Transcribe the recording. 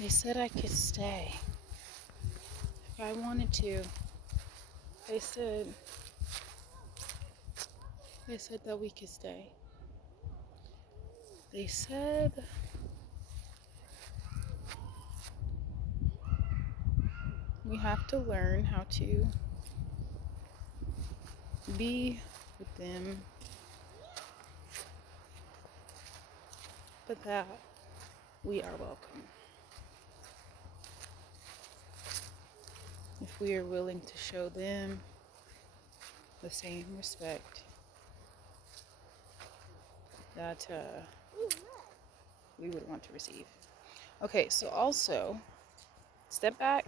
They said I could stay if I wanted to. They said that we could stay. They said we have to learn how to be with them, but that we are welcome if we are willing to show them the same respect that we would want to receive. Okay, so also, step back.